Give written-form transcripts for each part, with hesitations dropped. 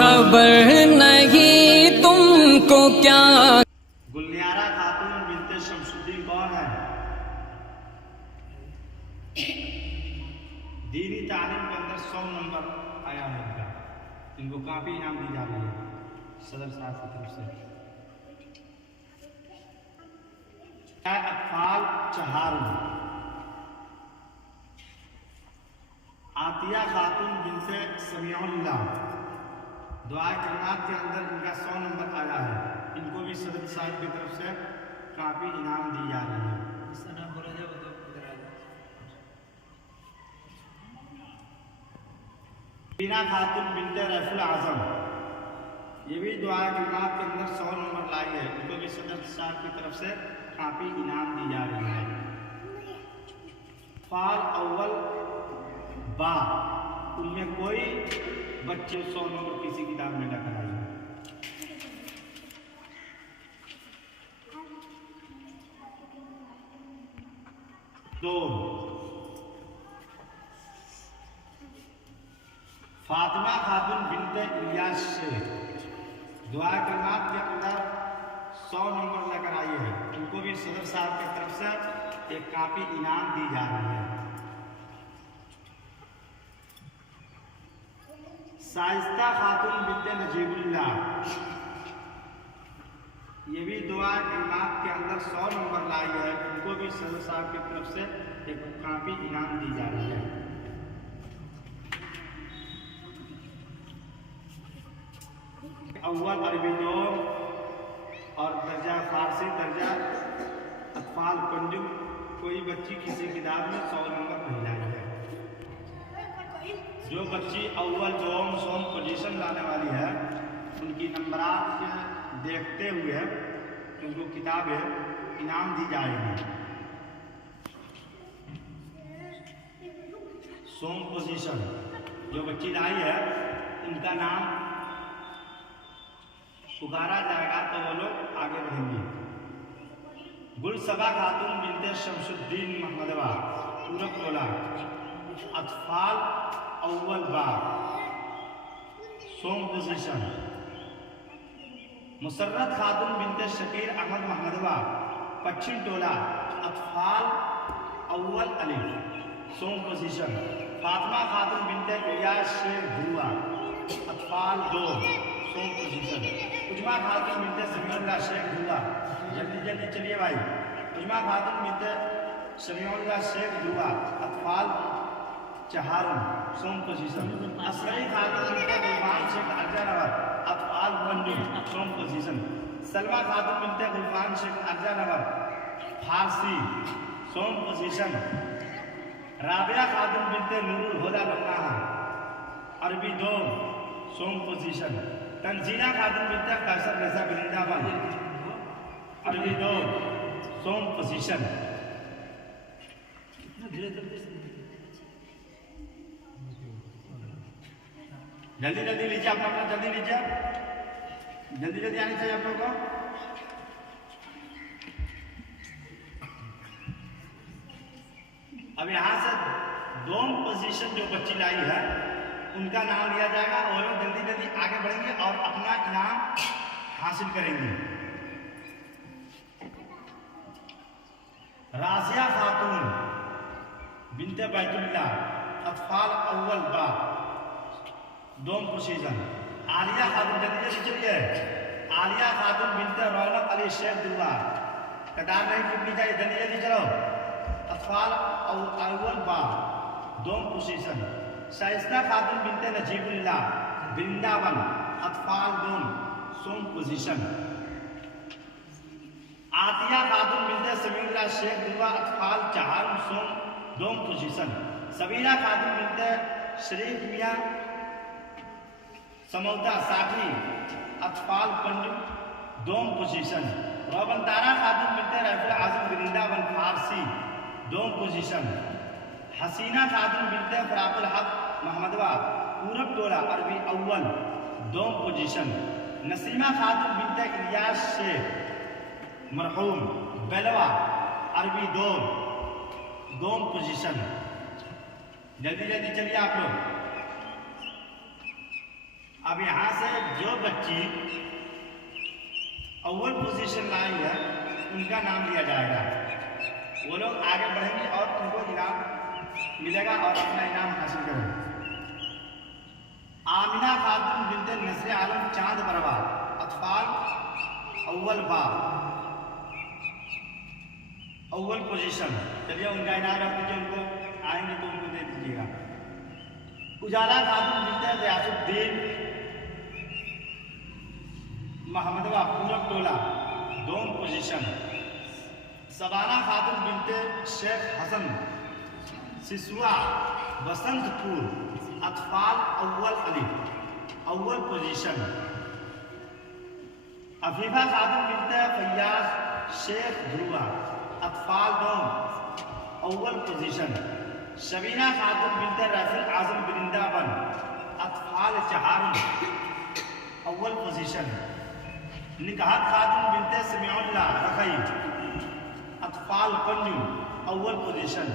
खबर नहीं तुमको क्या। गुलनियारा खातून बिनते शमसुद्दीन कौन है? दीनी तालीम के अंदर 100 नंबर आया है इनका। इनको काफी इनाम दी जा रही है सदर साहब की तरफ से। अतफाल चहारुन, आतिया खातून बिनते समीउल्लाह, दुआ कलिमात के अंदर इनका 100 नंबर आया है। इनको भी सदर साहब की तरफ से काफी इनाम दी जा रही है। बीना खातून बिनते रफुल आजम, ये भी दुआ कलिमात के अंदर 100 नंबर लाई है। इनको भी सदर साहब की तरफ से काफी इनाम दी जा रही है। फाल अव्वल बा, उनमें कोई बच्चे 100 नंबर किसी किताब में लेकर आए। दो फातिमा खातून बिनते इलियास से दुआ कलिमात के अंदर 100 नंबर लेकर आई है। उनको भी सदर साहब की तरफ से एक काफी इनाम दी जा रही है। शाइस्ता खातून बिनते नजीबुल्लाह, ये भी दुआ कलिमात के अंदर 100 नंबर लाई है। उनको भी सदर साहब की तरफ से एक काफी इनाम दी जा रही है। अव्वल अरबी 2 और दर्जा फारसी दर्जा अतफाल पंजुम, कोई बच्ची किसी किताब में 100 नंबर नहीं लाई है। जो बच्ची अव्वल दोम सोम पोजीशन लाने वाली है, उनकी नंबरात देखते हुए उनको किताबें इनाम दी जाएगी। सोम पोजीशन जो बच्ची लाई है, इनका नाम पुकारा जाएगा तो वो लोग आगे बढ़ेंगे। गुलसबा खातून बिनते शमसुद्दीन महमदवा, पूरब टोला, अतफाल अव्वल बा, सोम पोजीशन। मुसर्रत खातून बिनते शकीर अहमद महमदवा, पश्चिम टोला, अतफाल अव्वल अली, सोम पोजीशन। फातिमा खातून बिनते इलियास शेख धुआ, अतफाल 2, सोम पोजीशन। उजमा खातून बिनते समीउल्लाह शेख धुआ, जल्दी जल्दी चलिए भाई। उजमा खातून बिनते समीउल्लाह शेख धुआ, अतफाल चहारुन, सोम पोजीशन। असगरी खातून बिनते गुलफान शेख अर्जानवर, अतफाल पंजुम, सोम पोजीशन। सलमा खातून बिनते गुलफान शेख अर्जानवर, फारसी, सोम पोजीशन। राबिया खातून बिनते नूरुल हुदा लम्नाहा, अरबी 2, सोम पोजीशन। तंजीला खातून बिनते कैसर रजा वृंदावन, अरबी 2, सोम पोजीशन। जल्दी जल्दी लीजिए अपना अपना, जल्दी लीजिए, जल्दी जल्दी आनी चाहिए आप लोगों को। अब यहाँ से 2 पोजीशन जो बच्ची लाई है, उनका नाम लिया जाएगा और लोग जल्दी जल्दी आगे बढ़ेंगे और अपना इनाम हासिल करेंगे। राजिया खातून बिनते बैतुल्लाह, अतफाल अव्वल बा, 2 पोजीशन। आलिया खातून, जल्दी जल्दी चलिए। आलिया खातून बिनते रौनक अली शेख दुआ, कतार नहीं टूटनी चाहिए, जल्दी जल्दी चलो। अतफाल अव्वल बा, 2 पोजीशन। शाइस्ता खातून बिनते नजीबुल्लाह, वृंदावन, अतफाल 2, सोम पोजीशन। आतिया खातून बिनते समीउल्लाह शेख दुआ, अतफाल चहारुन, सोम 2 पोजीशन। सबीरा खातून बिनते शरीफ मियाँ समौदा साथी, अतफाल पंजुम, 2 पोजीशन। रोबन तारा खातून बिनते रफुल आजम वृंदावन, फारसी, 2 पोजीशन। हसीना खातून बिनते फराकुल हक महमदवा, पूरब टोला, अरबी अव्वल, 2 पोजीशन। नसीमा खातून बिनते इलियास शेख मरहूम, बेलवा, अरबी 2 पोजीशन। जल्दी जल्दी चलिए आप लोग। अब यहाँ से जो बच्ची अव्वल पोजीशन लाई है उनका नाम लिया जाएगा। वो लोग आगे बढ़ेंगे और उनको इनाम मिलेगा और अपना इनाम हासिल करेंगे। आमिना खातून बिनते नसर आलम चांद बरबाद अतफाल अव्वल बाब अव्वल पोजीशन। चलिए उनका इनाम रख दीजिए, उनको आएंगे तो उनको दे दीजिएगा। उजाला खातून बिनते गयासुद्दीन महमदवा पूरब टोला दोम पोजीशन। सबाना खातून बिनते शेख हसन सिसुआ बसंतपुर अतफाल अव्वल अली अव्वल पोजीशन। अफीफा खातून बिनते फैयाज शेख ध्रुआ अतफाल दोम अव्वल पोजीशन। शबीना खातून बिनते रफील आजम बिरिंदाबन अतफाल चहार अव्वल पोजीशन। निकाहत खातून बिनते समीउल्लाह रखई अतफाल पंजू अव्वल पोजीशन।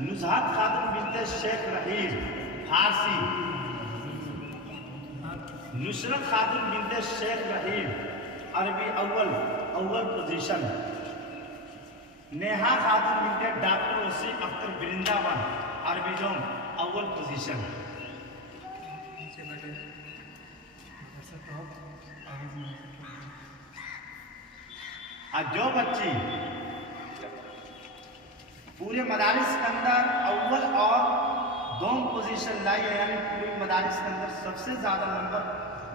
नुजहत खातून बिनते शेख रहीम फारसी। नुसरत खातून बिनते शेख रहीम अरबी अव्वल पोजीशन। नेहा खातून बिनते डॉक्टर वसी अख्तर बिरिंदाबन अरबी जोम अव्वल पोजीशन। जो बच्ची पूरे मदारिस के अंदर अव्वल और दोम पोजीशन लाई है, यानी पूरे मदारिस के अंदर सबसे ज़्यादा नंबर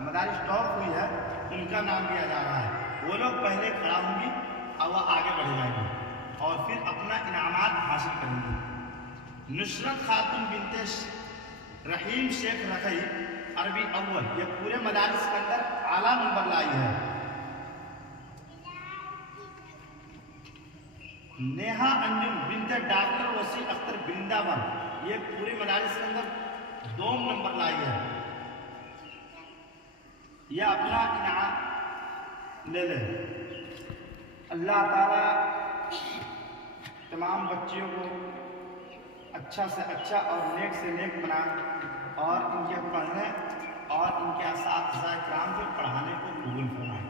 मदारिस टॉप हुई है, उनका नाम लिया जा रहा है। वो लोग पहले खड़ा होंगी और वह आगे बढ़ जाएंगे और फिर अपना इनामात हासिल करेंगी। नुसरत खातून बिनते रहीम शेख रखई अरबी अव्वल, ये पूरे मदारिस के अंदर आला नंबर लाई है। नेहा अंजुम बिनते डॉक्टर वसी अख्तर बिरिंदाबन, ये पूरे मदारिस के अंदर दोम नंबर लाई है। ये अपना इनाम ले ले। अल्लाह ताला तमाम बच्चियों को अच्छा से अच्छा और नेक से नेक बना और इनके पढ़ने और इनके असातिज़ा किराम को पढ़ाने को कबूल फरमाए।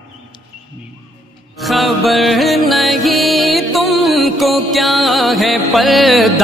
खबर नहीं तुमको क्या है पर्दा।